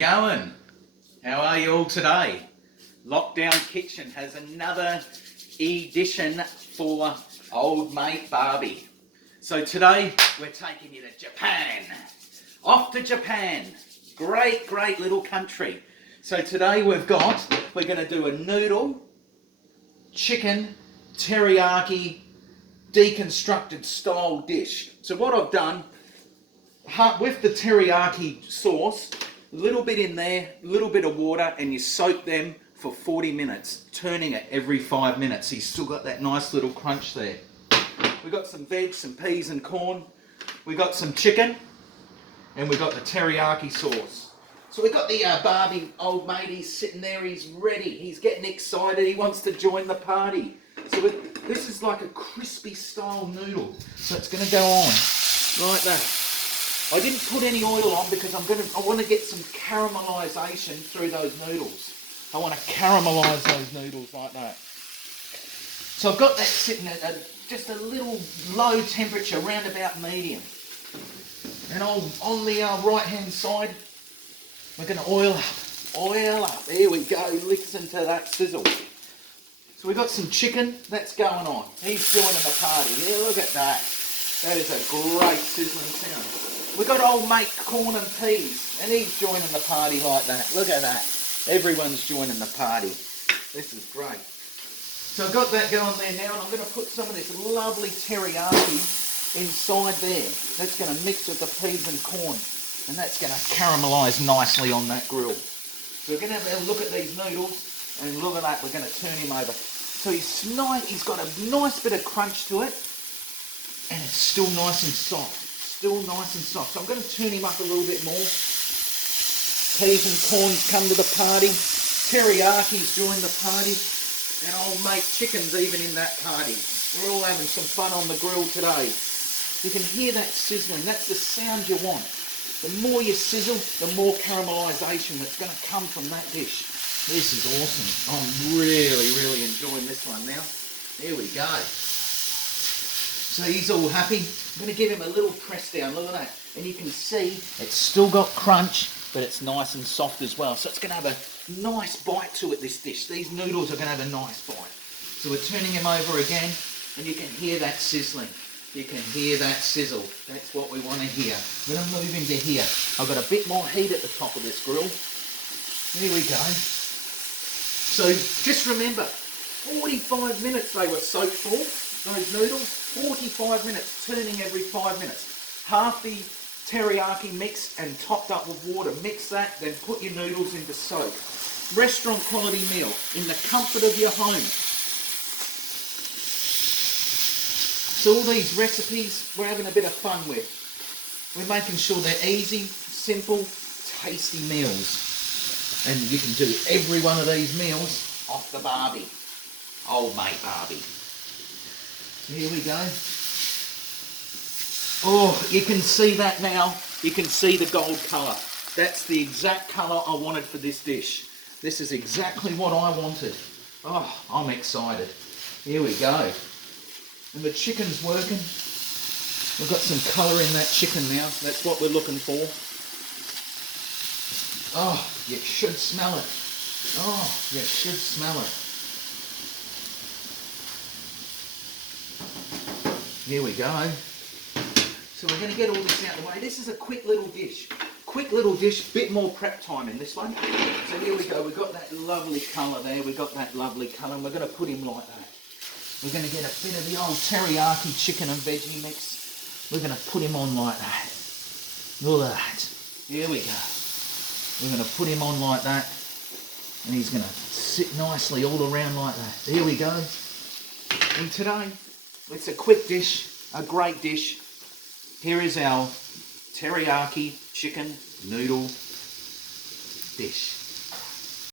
Going? How are you all today? Lockdown Kitchen has another edition for old mate Barbie. So today we're taking you to Japan. Off to Japan. Great little country. So today we're going to do a noodle, chicken, teriyaki, deconstructed style dish. So what I've done, with the teriyaki sauce, a little bit in there, a little bit of water, and you soak them for 40 minutes, turning it every 5 minutes. So you've still got that nice little crunch there. We've got some veg, some peas and corn. We've got some chicken, and we've got the teriyaki sauce. So we've got the Barbie old mate, he's sitting there, he's ready, he's getting excited, he wants to join the party. So this is like a crispy style noodle. So it's going to go on like that. I didn't put any oil on because I want to get some caramelisation through those noodles. I want to caramelise those noodles like that. So I've got that sitting at just a little low temperature, round about medium. And on the right hand side, we're going to oil up. There we go, listen to that sizzle. So we've got some chicken, that's going on. He's joining the party. Yeah, look at that. That is a great sizzling sound. We've got old mate corn and peas, and he's joining the party like that. Look at that. Everyone's joining the party. This is great. So I've got that going there now, and I'm going to put some of this lovely teriyaki inside there. That's going to mix with the peas and corn, and that's going to caramelise nicely on that grill. So we're going to have a look at these noodles, and look at that, we're going to turn him over. So he's got a nice bit of crunch to it, and it's still nice and soft. So I'm going to turn him up a little bit more. Peas and corn's come to the party. Teriyaki's joined the party. And old mate chicken's even in that party. We're all having some fun on the grill today. You can hear that sizzling. That's the sound you want. The more you sizzle, the more caramelisation that's going to come from that dish. This is awesome. I'm really enjoying this one now. There we go. So he's all happy. I'm going to give him a little press down, look at that. And you can see it's still got crunch, but it's nice and soft as well. So it's going to have a nice bite to it, this dish. These noodles are going to have a nice bite. So we're turning him over again, and you can hear that sizzling. You can hear that sizzle. That's what we want to hear. I'm going to move him to here. I've got a bit more heat at the top of this grill. There we go. So just remember, 45 minutes they were soaked for, those noodles. 45 minutes, turning every 5 minutes. Half the teriyaki mixed and topped up with water. Mix that, then put your noodles into soak. Restaurant quality meal in the comfort of your home. So all these recipes we're having a bit of fun with. We're making sure they're easy, simple, tasty meals. And you can do every one of these meals off the Barbie. Old mate Barbie. Here we go. Oh, you can see that now. You can see the gold colour. That's the exact colour I wanted for this dish. This is exactly what I wanted. Oh, I'm excited. Here we go. And the chicken's working. We've got some colour in that chicken now. That's what we're looking for. Oh, you should smell it. Oh, you should smell it. Here we go. So we're going to get all this out of the way. This is a quick little dish. Bit more prep time in this one. So here we go. We've got that lovely colour there. We've got that lovely colour, and we're going to put him like that. We're going to get a bit of the old teriyaki chicken and veggie mix. We're going to put him on like that. Look at that. Here we go. We're going to put him on like that, and he's going to sit nicely all around like that. Here we go. And today, it's a quick dish, a great dish. Here is our teriyaki chicken noodle dish.